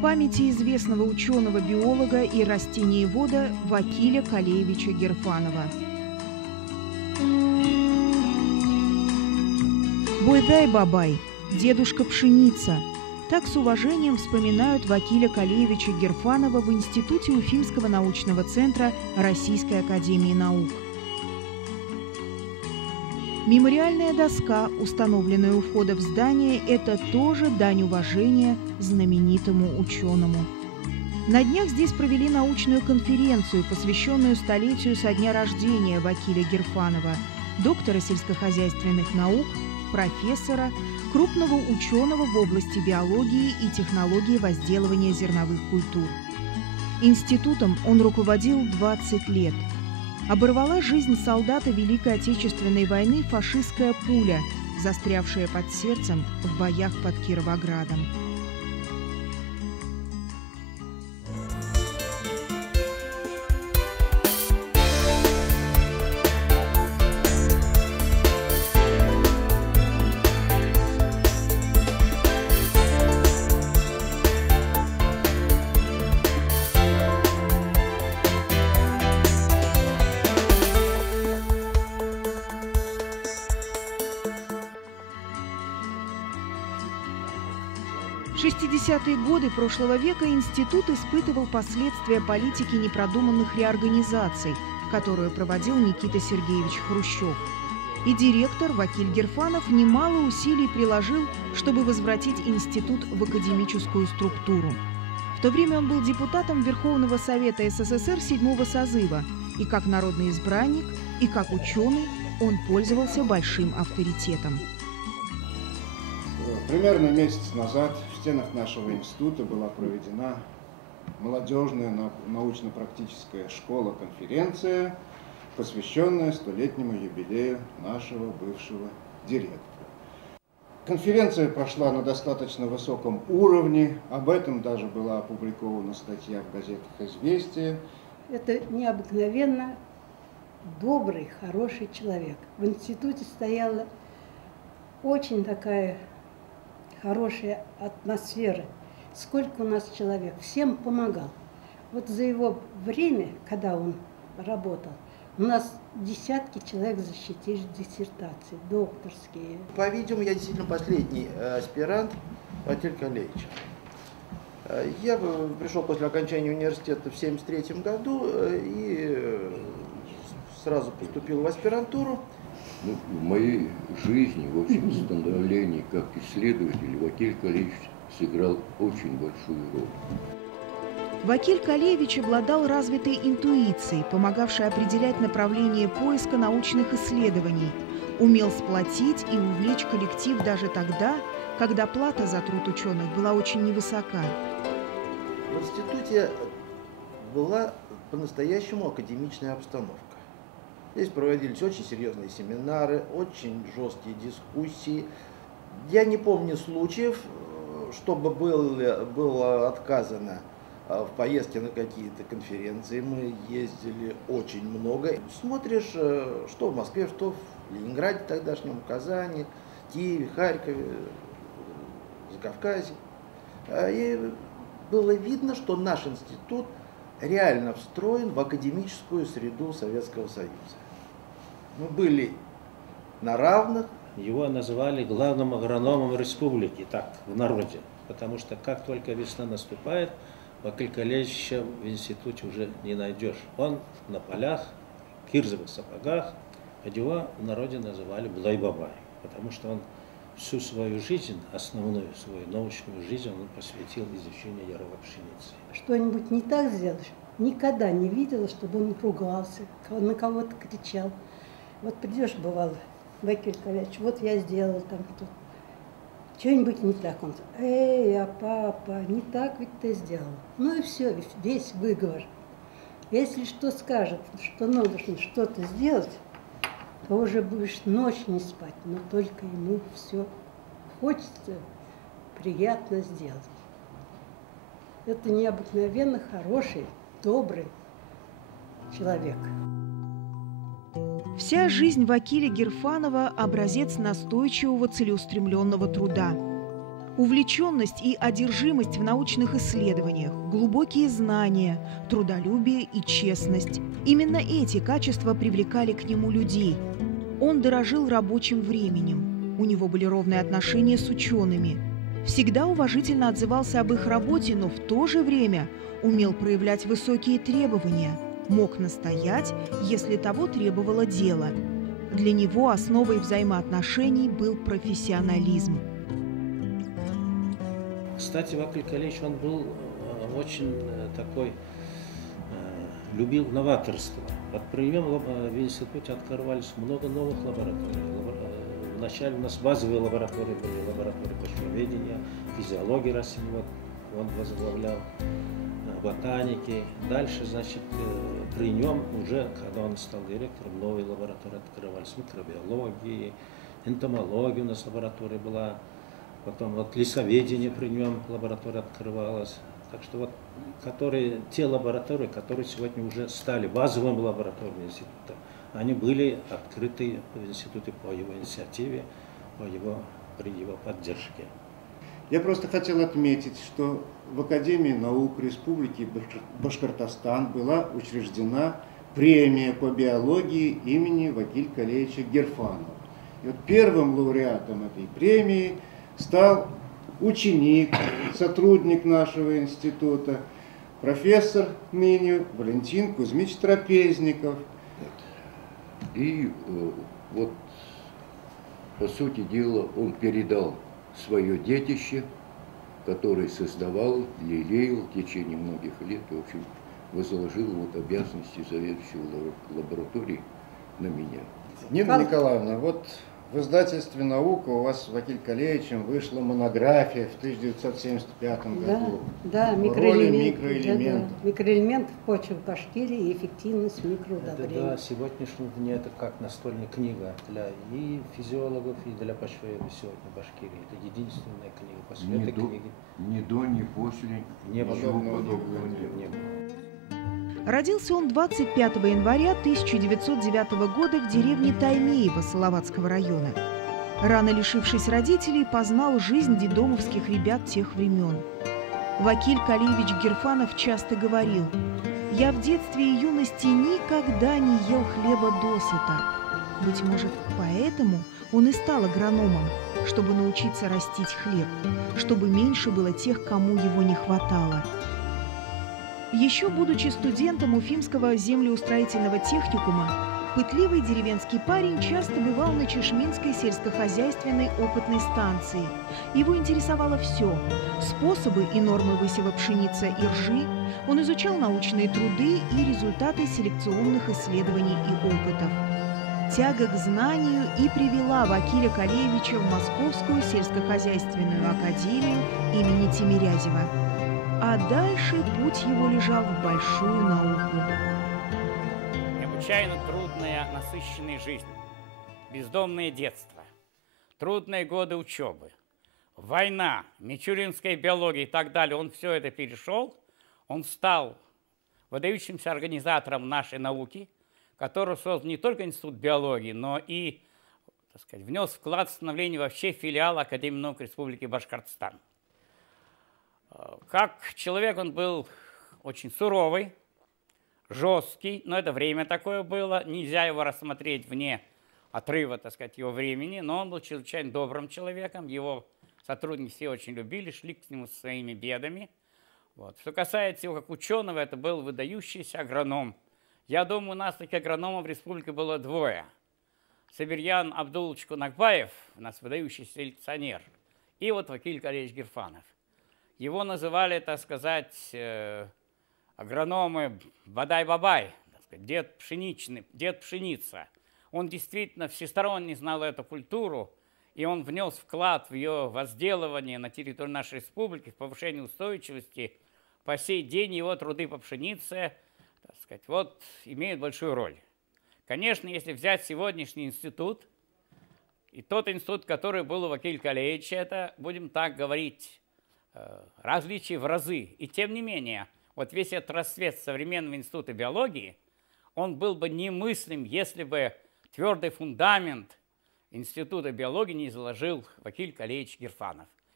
памяти известного ученого-биолога и растениевода Вакиля Калеевича Герфанова. Бойдай-бабай, дедушка пшеница. Так с уважением вспоминают Вакиля Калеевича Герфанова в Институте Уфимского научного центра Российской академии наук. Мемориальная доска, установленная у входа в здание, это тоже дань уважения знаменитому ученому. На днях здесь провели научную конференцию, посвященную столетию со дня рождения Вакиля Герфанова, доктора сельскохозяйственных наук, профессора, крупного ученого в области биологии и технологии возделывания зерновых культур. Институтом он руководил 20 лет. Оборвала жизнь солдата Великой Отечественной войны фашистская пуля, застрявшая под сердцем в боях под Кировоградом. В 60-е годы прошлого века институт испытывал последствия политики непродуманных реорганизаций, которую проводил Никита Сергеевич Хрущев. И директор Вакиль Герфанов немало усилий приложил, чтобы возвратить институт в академическую структуру. В то время он был депутатом Верховного Совета СССР 7-го созыва, и как народный избранник, и как ученый он пользовался большим авторитетом. Примерно месяц назад в стенах нашего института была проведена молодежная научно-практическая школа-конференция, посвященная 100-летнему юбилею нашего бывшего директора. Конференция прошла на достаточно высоком уровне, об этом даже была опубликована статья в газетах «Известия». Это необыкновенно добрый, хороший человек. В институте стояла очень такая хорошая атмосфера. Сколько у нас человек, всем помогал. Вот за его время, когда он работал, у нас десятки человек защитили диссертации, докторские. По-видимому, я действительно последний аспирант Вакиля Калеевича. Я пришел после окончания университета в 1973 году и сразу поступил в аспирантуру. В моей жизни, в общем, становлении как исследователь, Вакиль Калеевич сыграл очень большую роль. Вакиль Калеевич обладал развитой интуицией, помогавшей определять направление поиска научных исследований, умел сплотить и увлечь коллектив даже тогда, когда плата за труд ученых была очень невысока. В институте была по-настоящему академичная обстановка. Здесь проводились очень серьезные семинары, очень жесткие дискуссии. Я не помню случаев, чтобы было отказано в поездке на какие-то конференции. Мы ездили очень много. Смотришь, что в Москве, что в Ленинграде тогдашнем, Казани, Киеве, Харькове, Закавказье. И было видно, что наш институт реально встроен в академическую среду Советского Союза. Мы были на равных. Его называли главным агрономом республики, так, в народе. Потому что как только весна наступает, Вакиля Калеевича в институте уже не найдешь. Он на полях, в кирзовых сапогах, а его в народе называли Бойдай-бабай. Потому что он всю свою жизнь, основную свою научную жизнь, он посвятил изучению яровой пшеницы. Что-нибудь не так сделаешь, никогда не видела, чтобы он ругался, на кого-то кричал. Вот придешь, бывало, Вакиль Калеевич, вот я сделал там что-то. Что-нибудь не так. Он говорит: папа, не так ведь ты сделал. Ну и все, весь выговор. Если что скажет, что нужно что-то сделать, то уже будешь ночь не спать, но только ему все хочется приятно сделать. Это необыкновенно хороший, добрый человек. Вся жизнь Вакиля Герфанова – образец настойчивого, целеустремленного труда. Увлеченность и одержимость в научных исследованиях, глубокие знания, трудолюбие и честность. Именно эти качества привлекали к нему людей. Он дорожил рабочим временем. У него были ровные отношения с учеными. Всегда уважительно отзывался об их работе, но в то же время умел проявлять высокие требования. Мог настоять, если того требовало дело. Для него основой взаимоотношений был профессионализм. Кстати, Вакиль Калеевич, он был очень такой, любил новаторство. Вот при нем в институте открывались много новых лабораторий. Вначале у нас базовые лаборатории были, лаборатории почвоведения, физиологии растений, вот он возглавлял, ботаники. Дальше, значит, при нем уже, когда он стал директором, новые лаборатории открывались, микробиологии, энтомологии у нас лаборатория была. Потом вот лесоведение при нем лаборатория открывалась. Так что вот те лаборатории, которые сегодня уже стали базовыми лабораториями института, они были открыты в институте по его инициативе, при его поддержке. Я просто хотел отметить, что в Академии наук Республики Башкортостан была учреждена премия по биологии имени Вакиль Калеевича Герфанова. И вот первым лауреатом этой премии стал ученик, сотрудник нашего института, профессор ныне Валентин Кузьмич Трапезников. И вот, по сути дела, он передал свое детище, которое создавал, лелеял в течение многих лет, и, в общем, возложил вот обязанности заведующего лабораторией на меня. Нина Николаевна, вот в издательстве «Наука» у вас с Вакиль Калеевичем вышла монография в 1975 году. Да, роли микроэлементов. Да. Микроэлементов почвы Башкирии и эффективность микроудобрений. Это, да, сегодняшний день это как настольная книга для и физиологов, и для почвоведов сегодня в Башкирии. Это единственная книга. После этой книги ни до, ни после не было. Подобного Не было. Родился он 25 января 1909 года в деревне Таймеево Салаватского района. Рано лишившись родителей, познал жизнь детдомовских ребят тех времен. Вакиль Калеевич Герфанов часто говорил: «Я в детстве и юности никогда не ел хлеба досыта». Быть может, поэтому он и стал агрономом, чтобы научиться растить хлеб, чтобы меньше было тех, кому его не хватало. Еще будучи студентом Уфимского землеустроительного техникума, пытливый деревенский парень часто бывал на Чешминской сельскохозяйственной опытной станции. Его интересовало все – способы и нормы высева пшеницы и ржи. Он изучал научные труды и результаты селекционных исследований и опытов. Тяга к знанию и привела Вакиля Калеевича в Московскую сельскохозяйственную академию имени Тимирязева. А дальше путь его лежал в большую науку. Необычайно трудная, насыщенная жизнь, бездомное детство, трудные годы учебы, война, мичуринская биология и так далее. Он все это перешел, он стал выдающимся организатором нашей науки, который создал не только Институт биологии, но и, так сказать, внес вклад в становление вообще филиала Академии наук Республики Башкортостан. Как человек он был очень суровый, жесткий, но это время такое было, нельзя его рассмотреть вне отрыва, так сказать, его времени, но он был чрезвычайно добрым человеком, его сотрудники все очень любили, шли к нему со своими бедами. Вот. Что касается его как ученого, это был выдающийся агроном. Я думаю, у нас таких агрономов в республике было двое. Сабирьян Абдулович Кунакбаев, у нас выдающийся селекционер, и вот Вакиль Калеевич Герфанов. Его называли, так сказать, агрономы Бадай-Бабай, дед пшеница. Он действительно всесторонне знал эту культуру, и он внес вклад в ее возделывание на территории нашей республики, в повышение устойчивости. По сей день его труды по пшенице, так сказать, вот, имеют большую роль. Конечно, если взять сегодняшний институт, и тот институт, который был у Вакиля Калеевича, это, будем так говорить, различия в разы. И тем не менее, вот весь этот расцвет современного института биологии, он был бы немыслим, если бы твердый фундамент Института биологии не заложил Вакиль Калеевич Герфанов.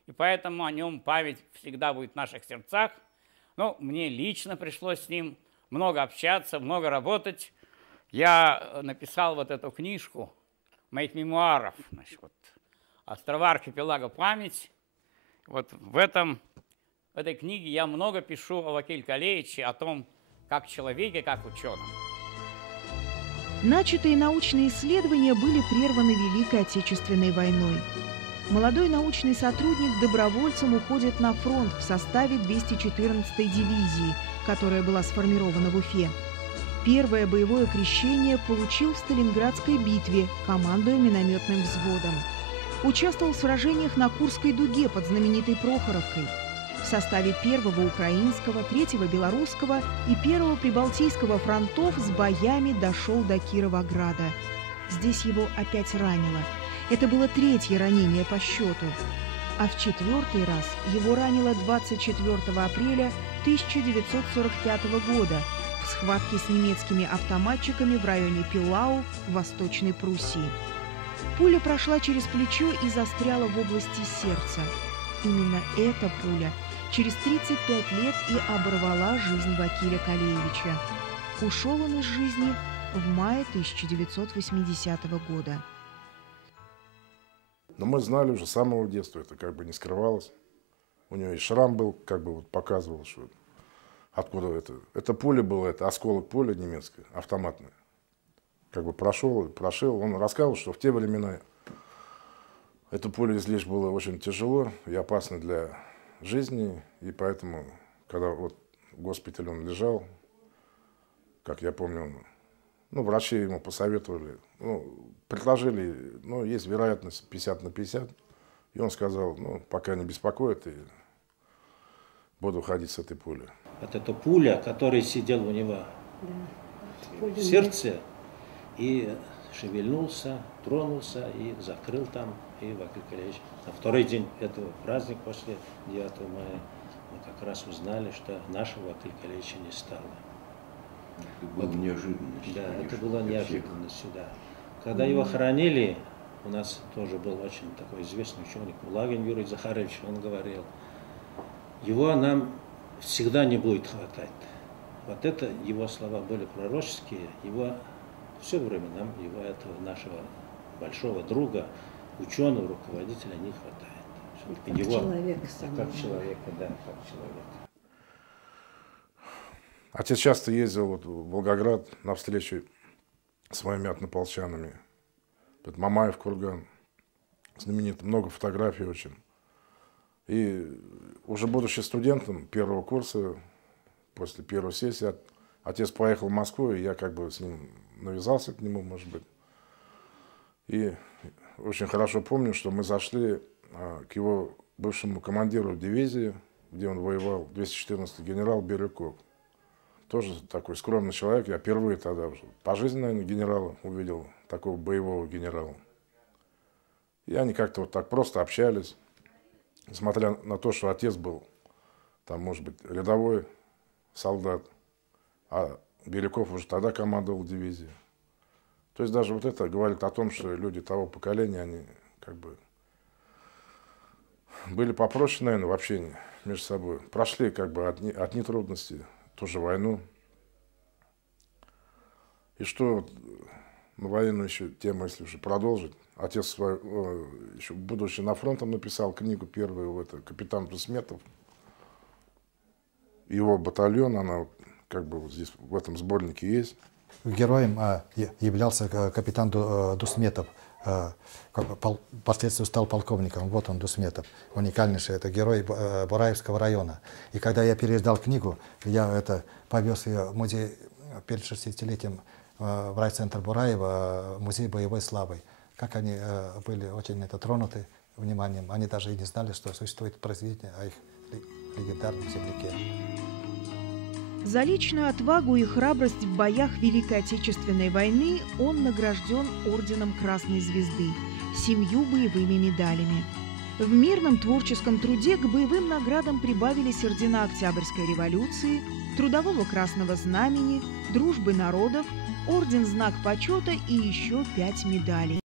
и поэтому о нем память всегда будет в наших сердцах. Но мне лично пришлось с ним много общаться, много работать. Я написал вот эту книжку моих мемуаров, значит, вот, «Острова архипелага память». Вот в этой книге я много пишу о Вакиле Калеевиче, о том, как человеке, как ученом. Начатые научные исследования были прерваны Великой Отечественной войной. Молодой научный сотрудник добровольцем уходит на фронт в составе 214-й дивизии, которая была сформирована в Уфе. Первое боевое крещение получил в Сталинградской битве, командуя минометным взводом. Участвовал в сражениях на Курской дуге под знаменитой Прохоровкой. В составе 1-го Украинского, 3-го Белорусского и 1-го Прибалтийского фронтов с боями дошел до Кировограда. Здесь его опять ранило. Это было 3-е ранение по счету. А в 4-й раз его ранило 24 апреля 1945 года в схватке с немецкими автоматчиками в районе Пилау в Восточной Пруссии. Пуля прошла через плечо и застряла в области сердца. Именно эта пуля через 35 лет и оборвала жизнь Вакиля Калеевича. Ушел он из жизни в мае 1980 года. Но мы знали уже с самого детства, это как бы не скрывалось. У него и шрам был, как бы вот показывал, что откуда это. Это пуля была, это осколок пули немецкой, автоматной. Как бы прошел. Он рассказывал, что в те времена эту пулю извлечь было очень тяжело и опасно для жизни. И поэтому, когда вот в госпитале он лежал, как я помню, врачи ему посоветовали, предложили, есть вероятность 50/50. И он сказал, пока не беспокоит, и буду ходить с этой пулей. Вот эта пуля, которая сидела у него в сердце, и шевельнулся, тронулся и закрыл там. И Вакиль Калеевич на второй день этого праздника, после 9 мая, мы как раз узнали, что нашего Вакиля Калеевича не стало. Это была неожиданность. Да, это была неожиданность, да. Когда его хоронили, у нас тоже был очень такой известный ученый Кулагин Юрий Захарович, он говорил, его нам всегда не будет хватать. Вот это его слова были пророческие, его все время нам, его этого нашего большого друга, ученого, руководителя не хватает. Как его, человека самого. Как человека, да, как человека. Отец часто ездил в Волгоград на встречу с моими однополчанами. Это Мамаев курган. Знаменитый, много фотографий очень. И уже будучи студентом первого курса, после первой сессии, отец поехал в Москву, и я как бы с ним навязался к нему, может быть. И очень хорошо помню, что мы зашли к его бывшему командиру дивизии, где он воевал, 214-й генерал Бирюков. Тоже такой скромный человек. Я впервые тогда уже по жизни, наверное, генерала увидел, такого боевого генерала. И они как-то вот так просто общались, несмотря на то, что отец был, там, может быть, рядовой солдат, а Бирюков уже тогда командовал дивизией. То есть даже вот это говорит о том, что люди того поколения, они как бы были попроще, наверное, в общении между собой. Прошли как бы одни трудности, тоже войну. И что на военную еще тему, если уже продолжить, отец свой, еще будучи на фронте, написал книгу первую, это «Капитан Дусметов». Его батальон, она как бы вот здесь в этом сборнике есть. Героем являлся капитан Дусметов, впоследствии стал полковником. Вот он, Дусметов, уникальнейший, это герой Бураевского района. И когда я переиздал книгу, я повез ее в музей перед 60-летием в райцентр Бураева, музей боевой славы. Как они были очень тронуты вниманием, они даже и не знали, что существует произведение о их легендарном земляке. За личную отвагу и храбрость в боях Великой Отечественной войны он награжден орденом Красной Звезды, 7 боевыми медалями. В мирном творческом труде к боевым наградам прибавились ордена Октябрьской революции, Трудового Красного Знамени, Дружбы народов, орден Знак почета и еще 5 медалей.